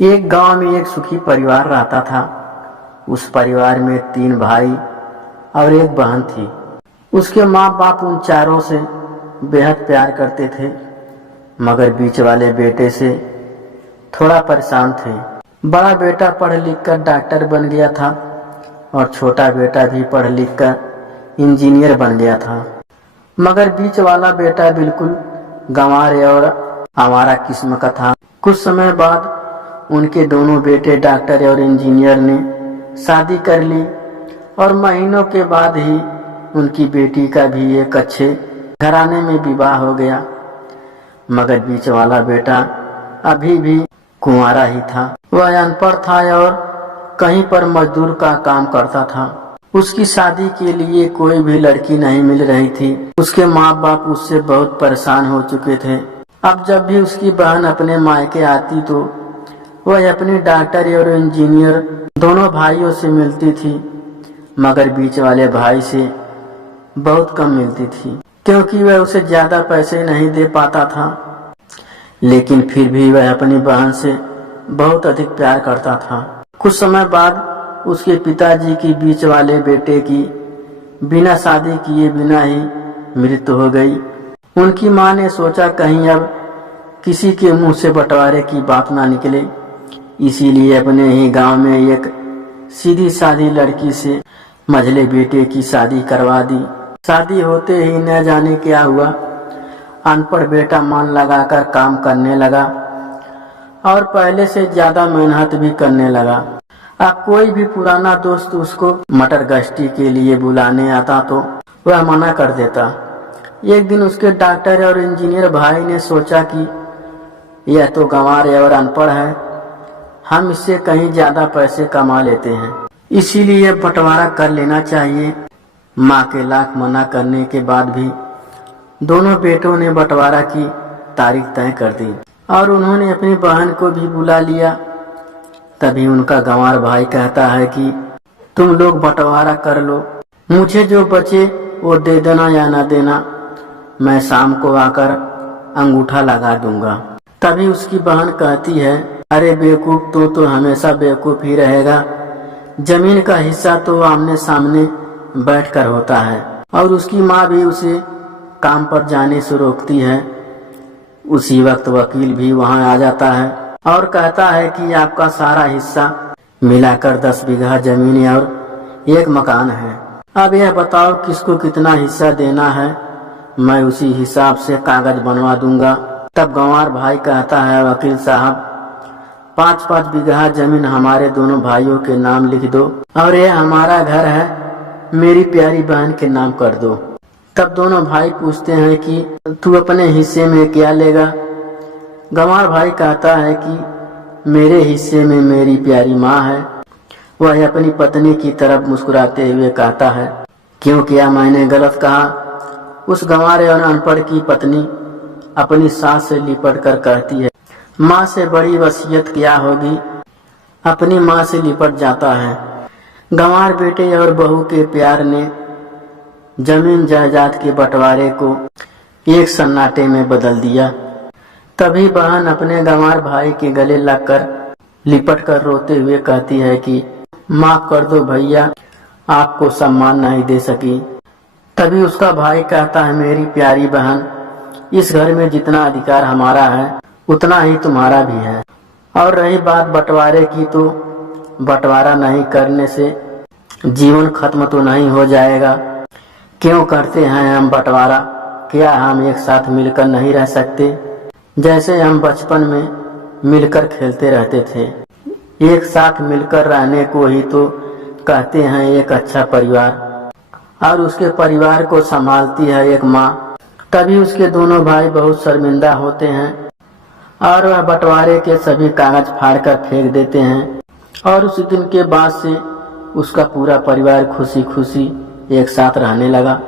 एक गांव में एक सुखी परिवार रहता था। उस परिवार में 3 भाई और एक बहन थी। उसके माँ बाप उन चारों से बेहद प्यार करते थे, मगर बीच वाले बेटे से थोड़ा परेशान थे। बड़ा बेटा पढ़ लिख कर डॉक्टर बन गया था और छोटा बेटा भी पढ़ लिख कर इंजीनियर बन गया था, मगर बीच वाला बेटा बिल्कुल गंवार और आवारा किस्म का था। कुछ समय बाद उनके दोनों बेटे डॉक्टर और इंजीनियर ने शादी कर ली और महीनों के बाद ही उनकी बेटी का भी एक अच्छे घराने में विवाह हो गया, मगर बीच वाला बेटा अभी भी कुंवारा ही था। वह अनपढ़ था और कहीं पर मजदूर का काम करता था। उसकी शादी के लिए कोई भी लड़की नहीं मिल रही थी। उसके माँ बाप उससे बहुत परेशान हो चुके थे। अब जब भी उसकी बहन अपने मायके आती तो वह अपनी डॉक्टर और इंजीनियर दोनों भाइयों से मिलती थी, मगर बीच वाले भाई से बहुत कम मिलती थी, क्योंकि वह उसे ज्यादा पैसे नहीं दे पाता था। लेकिन फिर भी वह अपनी बहन से बहुत अधिक प्यार करता था। कुछ समय बाद उसके पिताजी की बीच वाले बेटे की बिना शादी किए बिना ही मृत्यु हो गई। उनकी माँ ने सोचा कहीं अब किसी के मुंह से बंटवारे की बात ना निकले, इसीलिए अपने ही गांव में एक सीधी सादी लड़की से मझले बेटे की शादी करवा दी। शादी होते ही न जाने क्या हुआ, अनपढ़ बेटा मन लगाकर काम करने लगा और पहले से ज्यादा मेहनत भी करने लगा। अब कोई भी पुराना दोस्त उसको मटर गश्ती के लिए बुलाने आता तो वह मना कर देता। एक दिन उसके डॉक्टर और इंजीनियर भाई ने सोचा कि यह तो गंवार और अनपढ़ है, हम इससे कहीं ज्यादा पैसे कमा लेते हैं, इसीलिए बंटवारा कर लेना चाहिए। माँ के लाख मना करने के बाद भी दोनों बेटों ने बंटवारा की तारीख तय कर दी और उन्होंने अपनी बहन को भी बुला लिया। तभी उनका गंवार भाई कहता है कि तुम लोग बंटवारा कर लो, मुझे जो बचे वो दे देना या ना देना, मैं शाम को आकर अंगूठा लगा दूंगा। तभी उसकी बहन कहती है, अरे बेवकूफ, तो हमेशा बेवकूफ ही रहेगा, जमीन का हिस्सा तो आमने सामने बैठकर होता है। और उसकी माँ भी उसे काम पर जाने से रोकती है। उसी वक्त वकील भी वहां आ जाता है और कहता है कि आपका सारा हिस्सा मिलाकर 10 बीघा जमीन और एक मकान है। अब यह बताओ किसको कितना हिस्सा देना है, मैं उसी हिसाब से कागज बनवा दूंगा। तब गंवार भाई कहता है, वकील साहब 5-5 बीघा जमीन हमारे दोनों भाइयों के नाम लिख दो और यह हमारा घर है, मेरी प्यारी बहन के नाम कर दो। तब दोनों भाई पूछते हैं कि तू अपने हिस्से में क्या लेगा। गंवार भाई कहता है कि मेरे हिस्से में मेरी प्यारी माँ है। वह अपनी पत्नी की तरफ मुस्कुराते हुए कहता है, क्यों, क्या मैंने गलत कहा? उस गंवार और अनपढ़ की पत्नी अपनी सास से लिपट कर कहती है, माँ से बड़ी वसीयत क्या होगी। अपनी माँ से लिपट जाता है। गंवार बेटे और बहू के प्यार ने जमीन जायदाद के बंटवारे को एक सन्नाटे में बदल दिया। तभी बहन अपने गंवार भाई के गले लगकर लिपट कर रोते हुए कहती है कि माफ कर दो भैया, आपको सम्मान नहीं दे सकी। तभी उसका भाई कहता है, मेरी प्यारी बहन, इस घर में जितना अधिकार हमारा है उतना ही तुम्हारा भी है। और रही बात बंटवारे की, तो बंटवारा नहीं करने से जीवन खत्म तो नहीं हो जाएगा। क्यों करते हैं हम बंटवारा? क्या हम एक साथ मिलकर नहीं रह सकते, जैसे हम बचपन में मिलकर खेलते रहते थे? एक साथ मिलकर रहने को ही तो कहते हैं एक अच्छा परिवार, और उसके परिवार को संभालती है एक माँ। तभी उसके दोनों भाई बहुत शर्मिंदा होते हैं और वह बंटवारे के सभी कागज फाड़कर फेंक देते हैं। और उस दिन के बाद से उसका पूरा परिवार खुशी खुशी एक साथ रहने लगा।